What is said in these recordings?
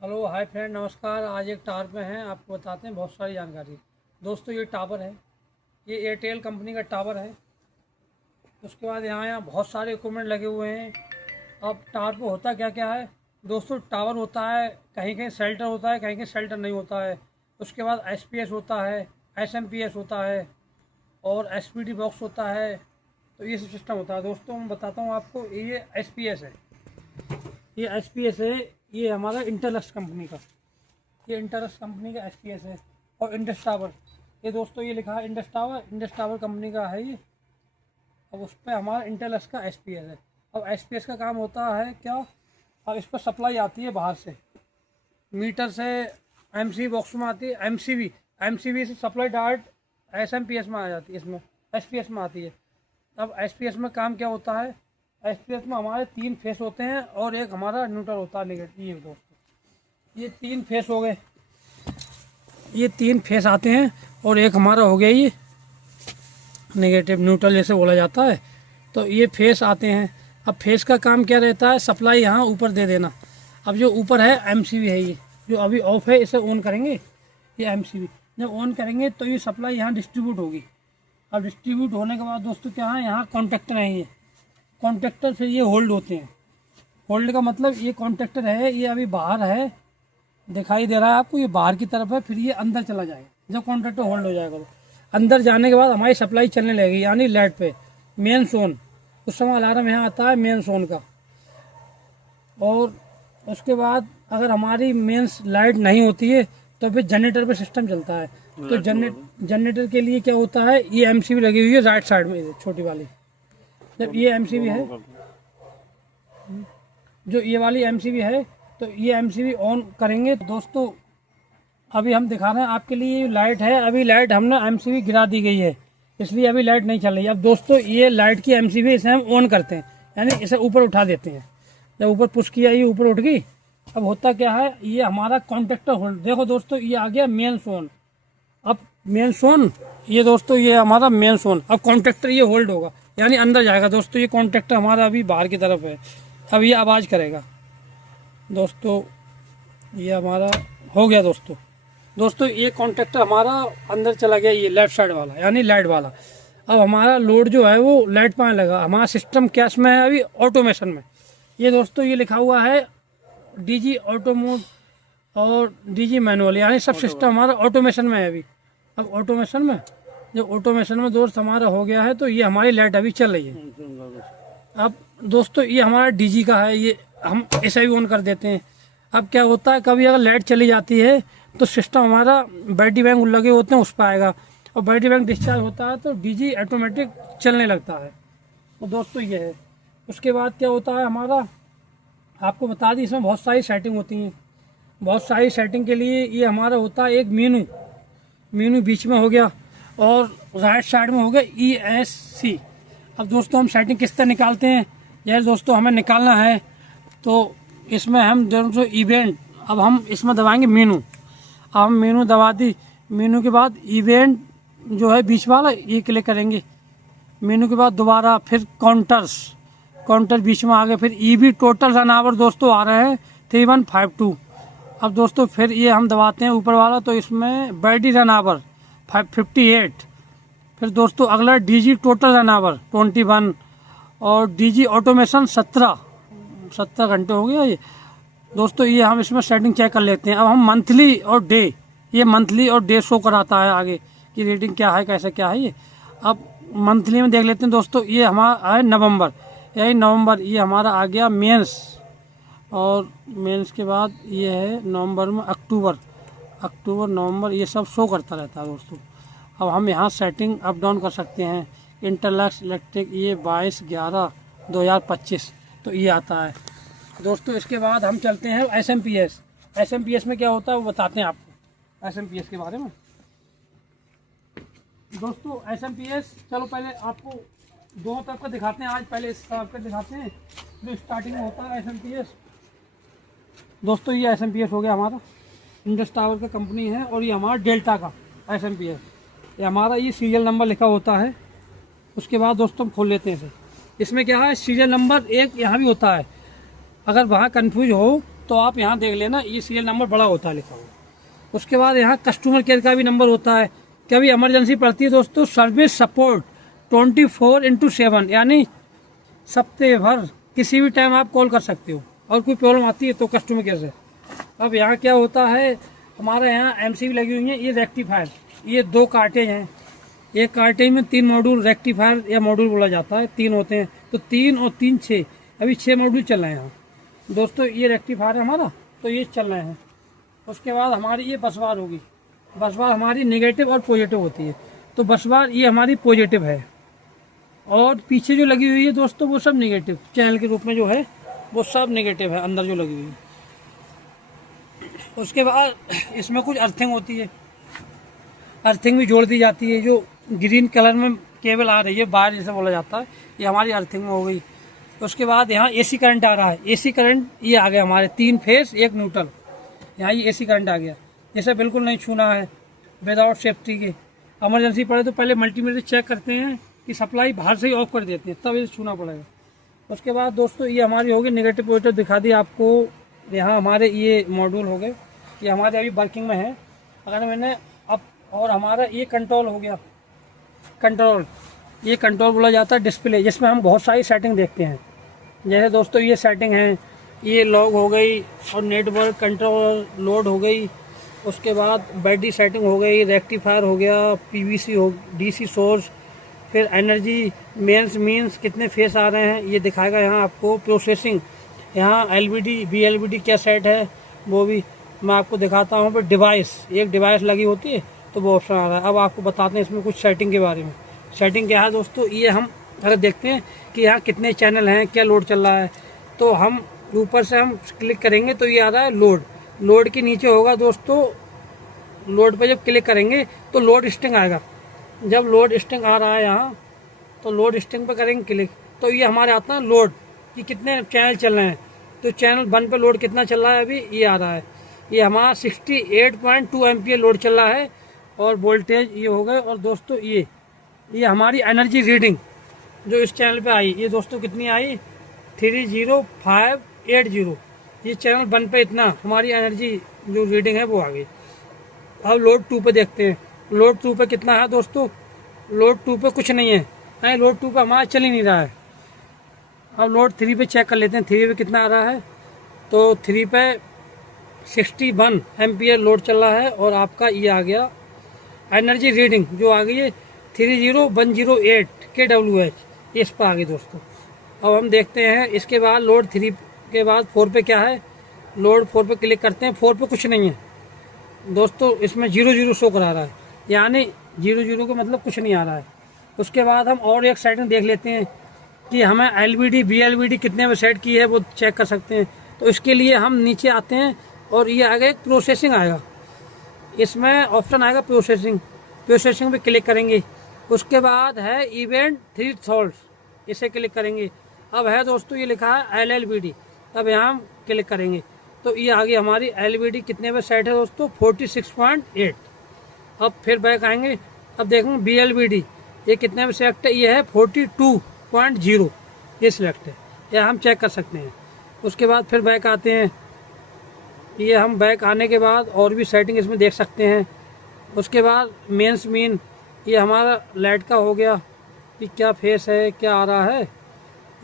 Hello hi friend, नमस्कार। आज एक टावर पे हैं, आपको बताते हैं बहुत सारी जानकारी। दोस्तों ये टावर है, ये एयरटेल कंपनी का टावर है। उसके बाद यहाँ बहुत सारे इक्विपमेंट लगे हुए हैं। अब टावर पे होता क्या क्या है दोस्तों, टावर होता है, कहीं कहीं शेल्टर होता है, कहीं कहीं शेल्टर नहीं होता है। उसके बाद एसपीएस होता है, एसएमपीएस होता है और एसपीडी बॉक्स होता है। तो ये सब सिस्टम होता है दोस्तों। मैं बताता हूँ आपको, ये एसपीएस है, ये एसपीएस है, ये हमारा इंटेलक्स कंपनी का, ये इंटेलक्स कंपनी का एसपीएस है। और इंडस टावर, ये दोस्तों ये लिखा है Indus tower, Indus tower company का है ये। अब उस पर हमारा इंटेलक्स का एसपीएस है। अब एसपीएस का काम होता है क्या, अब इस पर सप्लाई आती है बाहर से, मीटर से एमसी बॉक्स में आती है, एमसीबी, एमसीबी से सप्लाई डायरेक्ट एसएमपीएस में आ जाती है, इसमें एसपीएस में आती है। अब एसपीएस में काम क्या होता है, एसपीएस में हमारे 3 फेस होते हैं और एक हमारा न्यूट्रल होता है, नेगेटिव। ये दोस्तों ये 3 फेस हो गए, ये 3 फेस आते हैं और एक हमारा हो गया ये नेगेटिव, न्यूट्रल जैसे बोला जाता है। तो ये फेस आते हैं। अब फेस का काम क्या रहता है, सप्लाई यहाँ ऊपर दे देना। अब जो ऊपर है एमसीबी है, ये जो अभी ऑफ है इसे ऑन करेंगे, ये एमसीबी जब ऑन करेंगे तो ये सप्लाई यहाँ डिस्ट्रीब्यूट होगी। अब डिस्ट्रीब्यूट होने के बाद दोस्तों क्या है, यहाँ कॉन्ट्रैक्टर है, ये कॉन्ट्रैक्टर फिर ये होल्ड होते हैं। होल्ड का मतलब ये कॉन्ट्रैक्टर है, ये अभी बाहर है, दिखाई दे रहा है आपको, ये बाहर की तरफ है, फिर ये अंदर चला जाएगा। जब कॉन्ट्रैक्टर होल्ड हो जाएगा तो अंदर जाने के बाद हमारी सप्लाई चलने लगेगी, यानी लाइट पे मेन सोन। उस समय अलार्म यहाँ आता है मेन सोन का। और उसके बाद अगर हमारी मेंस लाइट नहीं होती है तो फिर जनरेटर पे सिस्टम चलता है। तो जनरेटर के लिए क्या होता है, ये एमसीबी लगी हुई है राइट साइड में, छोटी वाली। जब ये एमसीबी है, जो ये वाली एमसीबी है, तो ये एमसीबी ऑन करेंगे दोस्तों। अभी हम दिखा रहे हैं आपके लिए, ये लाइट है, अभी लाइट हमने एमसीबी गिरा दी गई है, इसलिए अभी लाइट नहीं चल रही है। अब दोस्तों ये लाइट की एमसीबी, इसे हम ऑन करते हैं, यानी इसे ऊपर उठा देते हैं। जब ऊपर पुश किया, ये ऊपर उठ गई। अब होता क्या है, ये हमारा कॉन्टेक्टर होल्ड, देखो दोस्तों ये आ गया मेन सोन। अब मेन सोन, ये दोस्तों ये हमारा मेन सोन। अब कॉन्ट्रैक्टर ये होल्ड होगा, यानी अंदर जाएगा दोस्तों। ये कॉन्ट्रैक्टर हमारा अभी बाहर की तरफ है, अब ये आवाज़ करेगा दोस्तों। ये हमारा हो गया दोस्तों ये कॉन्ट्रैक्टर हमारा अंदर चला गया, ये लेफ्ट साइड वाला यानी लाइट वाला। अब हमारा लोड जो है वो लाइट पे आने लगा। हमारा सिस्टम कैश में है अभी, ऑटोमेशन में। ये दोस्तों ये लिखा हुआ है डीजी ऑटो मोड और डीजी मैनुअल, यानी सब सिस्टम हमारा ऑटोमेशन में है अभी। अब ऑटोमेशन में, जब ऑटोमेशन में दोस्त हमारा हो गया है तो ये हमारी लाइट अभी चल रही है। अब दोस्तों ये हमारा डीजी का है, ये हम ऐसा भी ऑन कर देते हैं। अब क्या होता है, कभी अगर लाइट चली जाती है तो सिस्टम हमारा बैटरी बैंक लगे होते हैं उस पर आएगा, और बैटरी बैंक डिस्चार्ज होता है तो डीजी ऑटोमेटिक चलने लगता है। तो दोस्तों ये है। उसके बाद क्या होता है हमारा, आपको बता दी, इसमें बहुत सारी सेटिंग होती हैं। बहुत सारी सेटिंग के लिए ये हमारा होता है एक मीनू बीच में हो गया और राइट साइड में हो गया ESC। अब दोस्तों हम सेटिंग किस तरह निकालते हैं, जैसे दोस्तों हमें निकालना है तो इसमें हम दोस्तों इवेंट, अब हम इसमें दबाएंगे मीनू। अब हम मीनू दबा दी, मीनू के बाद इवेंट जो है बीच वाला, ये क्लिक करेंगे। मीनू के बाद दोबारा फिर काउंटर बीच में आ गए, फिर EB टोटल रन आवर दोस्तों आ रहे हैं 3152। अब दोस्तों फिर ये हम दबाते हैं ऊपर वाला, तो इसमें बैटरी रन आवर 558। फिर दोस्तों अगला डीजी टोटल रन आवर 21 और डीजी ऑटोमेशन 17 घंटे हो गया ये दोस्तों। ये हम इसमें सेटिंग चेक कर लेते हैं। अब हम मंथली और डे, ये मंथली और डे शो कराता है आगे कि रेटिंग क्या है, कैसे क्या है ये। अब मंथली में देख लेते हैं दोस्तों, ये हमारा है नवंबर, ये हमारा आ गया मेंस, और मेंस के बाद ये है नवंबर में अक्टूबर, नवंबर, ये सब शो करता रहता है दोस्तों। अब हम यहाँ सेटिंग अप डाउन कर सकते हैं। इंटरलक्स इलेक्ट्रिक, ये 22/11/2025 तो ये आता है दोस्तों। इसके बाद हम चलते हैं एसएमपीएस में क्या होता है वो बताते हैं आपको, एसएमपीएस के बारे में दोस्तों। एसएमपीएस, चलो पहले आपको दोनों तरफ का दिखाते हैं, आज पहले इस तरफ का दिखाते हैं जो स्टार्टिंग में होता है एसएमपीएस दोस्तों। ये एसएमपीएस हो गया हमारा, इंडस टावर का कंपनी है, और ये हमारा डेल्टा का एसएमपीएस, ये हमारा ये सीरियल नंबर लिखा होता है। उसके बाद दोस्तों हम खोल लेते हैं इसे। इसमें क्या है, सीरियल नंबर 1 यहाँ भी होता है, अगर वहाँ कंफ्यूज हो तो आप यहाँ देख लेना, ये सीरियल नंबर बड़ा होता है लिखा हुआ। उसके बाद यहाँ कस्टमर केयर का भी नंबर होता है। कभी इमरजेंसी पड़ती है दोस्तों, सर्विस सपोर्ट 24/7, यानी सप्ताह भर किसी भी टाइम आप कॉल कर सकते हो और कोई प्रॉब्लम आती है तो कस्टमर केयर से। अब यहाँ क्या होता है, हमारे यहाँ एमसीबी लगी हुई है, ये रेक्टिफायर, ये 2 कार्टेज हैं। एक कार्टेज में 3 मॉड्यूल, रेक्टिफायर या मॉड्यूल बोला जाता है, 3 होते हैं, तो 3 और 3 6, अभी 6 मॉड्यूल चल रहे हैं यहाँ दोस्तों। ये रेक्टिफायर है हमारा, तो ये चल रहे हैं। उसके बाद हमारी ये बस बार होगी। बस बार हमारी नेगेटिव और पॉजिटिव होती है, तो बस बार ये हमारी पॉजिटिव है, और पीछे जो लगी हुई है दोस्तों वो सब नेगेटिव, चैनल के रूप में जो है वो सब नेगेटिव है अंदर जो लगी हुई है। उसके बाद इसमें कुछ अर्थिंग होती है, अर्थिंग भी जोड़ दी जाती है। जो ग्रीन कलर में केबल आ रही है बाहर, जिसे बोला जाता है, ये हमारी अर्थिंग में हो गई। उसके बाद यहाँ एसी करंट आ रहा है, एसी करंट ये आ गया हमारे 3 फेस 1 न्यूट्रल, यहाँ ये एसी करंट आ गया। जैसे बिल्कुल नहीं छूना है विदाउट सेफ्टी के। इमरजेंसी पड़े तो पहले मल्टीमीटर चेक करते हैं कि सप्लाई बाहर से ही ऑफ कर देते हैं, तब इसे छूना पड़ेगा। उसके बाद दोस्तों ये हमारी होगी नेगेटिव पॉजिटिव दिखा दी आपको। यहाँ हमारे ये मॉड्यूल हो गए, ये हमारे अभी वर्किंग में है। अगर मैंने अब, और हमारा ये कंट्रोल हो गया, कंट्रोल, ये कंट्रोल बोला जाता है डिस्प्ले, जिसमें हम बहुत सारी सेटिंग देखते हैं। जैसे दोस्तों ये सेटिंग है, ये लॉग हो गई, और नेटवर्क कंट्रोल लोड हो गई। उसके बाद बैटरी सेटिंग हो गई, रेक्टिफायर हो गया, पीवीसी हो, डीसी सोर्स, फिर एनर्जी मीन्स कितने फेस आ रहे हैं ये दिखाएगा यहाँ आपको। प्रोसेसिंग, यहाँ एलबीडी बीएलबीडी क्या सेट है वो भी मैं आपको दिखाता हूँ। फिर डिवाइस, एक डिवाइस लगी होती है तो वो ऑप्शन आ रहा है। अब आपको बताते हैं इसमें कुछ सेटिंग के बारे में। सेटिंग क्या है दोस्तों, ये हम अगर देखते हैं कि यहाँ कितने चैनल हैं, क्या लोड चल रहा है, तो हम ऊपर से हम क्लिक करेंगे तो ये आ रहा है लोड। लोड के नीचे होगा दोस्तों, लोड पर जब क्लिक करेंगे तो लोड स्टिंग आएगा। जब लोड स्टिंग आ रहा है यहाँ, तो लोड स्टिंग पर करेंगे क्लिक तो ये हमारे आता है लोड कि कितने चैनल चल रहे हैं। तो चैनल 1 पे लोड कितना चल रहा है अभी ये आ रहा है, ये हमारा 68.2 एम्पियर लोड चल रहा है, और वोल्टेज ये हो गए। और दोस्तों ये हमारी एनर्जी रीडिंग जो इस चैनल पे आई, ये दोस्तों कितनी आई 30580। ये चैनल 1 पे इतना हमारी एनर्जी जो रीडिंग है वो आ गई। अब लोड 2 पे देखते हैं, लोड 2 पे कितना है दोस्तों। लोड 2 पे कुछ नहीं है, लोड 2 पे हमारा चल ही नहीं रहा है। अब लोड 3 पे चेक कर लेते हैं, 3 पे कितना आ रहा है। तो 3 पे 61 एम्पियर लोड चल रहा है, और आपका ये आ गया एनर्जी रीडिंग जो आ गई है 30108 kWh, इस पर आ गई दोस्तों। अब हम देखते हैं इसके बाद लोड 3 के बाद 4 पे क्या है। लोड 4 पे क्लिक करते हैं, 4 पे कुछ नहीं है दोस्तों, इसमें 00 शो करा रहा है, यानी 00 का मतलब कुछ नहीं आ रहा है। उसके बाद हम और एक सेटिंग देख लेते हैं कि हमें एलबीडी बीएलबीडी कितने में सेट की है वो चेक कर सकते हैं। तो इसके लिए हम नीचे आते हैं, और ये आगे एक प्रोसेसिंग आएगा, इसमें ऑप्शन आएगा प्रोसेसिंग, प्रोसेसिंग पे क्लिक करेंगे। उसके बाद है इवेंट थ्रेशोल्ड, इसे क्लिक करेंगे। अब है दोस्तों ये लिखा है एलएलबीडी, अब यहाँ हम क्लिक करेंगे तो ये आगे हमारी एलबीडी कितने पे सेट है दोस्तों 46.8। अब फिर बैक आएंगे, अब देखेंगे बीएलबीडी ये कितने पे सेलेक्ट है, ये है 42.0, ये सिलेक्ट है, यह हम चेक कर सकते हैं। उसके बाद फिर बैक आते हैं, ये हम बैक आने के बाद और भी सेटिंग इसमें देख सकते हैं। उसके बाद मीन ये हमारा लाइट का हो गया कि क्या फेस है क्या आ रहा है।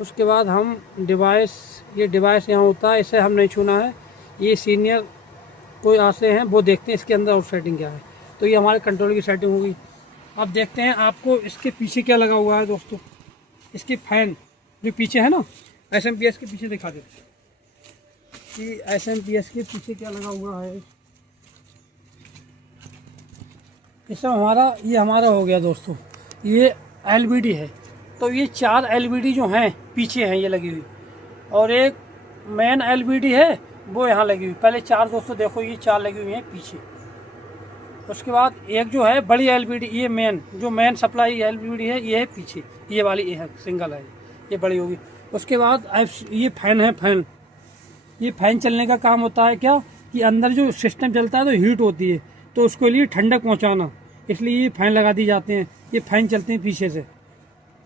उसके बाद हम डिवाइस, ये डिवाइस यहाँ होता है, इसे हम नहीं छूना है। ये सीनियर कोई आते हैं वो देखते हैं इसके अंदर और सेटिंग क्या है। तो ये हमारे कंट्रोल की सेटिंग होगी। अब देखते हैं आपको इसके पीछे क्या लगा हुआ है दोस्तों। इसके फैन जो पीछे है ना, एसएमपीएस के पीछे दिखा देते हैं कि एसएमपीएस के पीछे क्या लगा हुआ है। इसमें हमारा हो गया दोस्तों, ये एलबीडी है। तो ये 4 एलबीडी जो हैं पीछे हैं ये लगी हुई, और एक मेन एलबीडी है वो यहाँ लगी हुई। पहले 4 दोस्तों देखो, ये 4 लगी हुई हैं पीछे। उसके बाद एक जो है बड़ी एलबीडी, ये मेन सप्लाई एलबीडी है, ये है पीछे, ये वाली ये है सिंगल है, ये बड़ी होगी। उसके बाद ये फैन है, ये फैन चलने का काम होता है क्या कि अंदर जो सिस्टम चलता है तो हीट होती है, तो उसके लिए ठंडक पहुंचाना, इसलिए ये फैन लगा दी जाते हैं। ये फैन चलते हैं पीछे से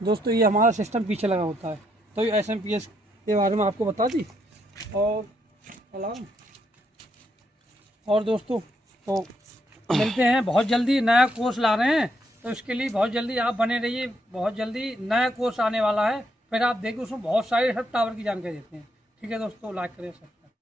दोस्तों, ये हमारा सिस्टम पीछे लगा होता है। तो ये एसएमपीएस के बारे में आपको बता दी। और और दोस्तों तो मिलते हैं बहुत जल्दी, नया कोर्स ला रहे हैं, तो इसके लिए बहुत जल्दी आप बने रहिए। बहुत जल्दी नया कोर्स आने वाला है, फिर आप देखिए उसमें बहुत सारे सब टावर की जानकारी देते हैं। ठीक है दोस्तों, लाइक करें सब।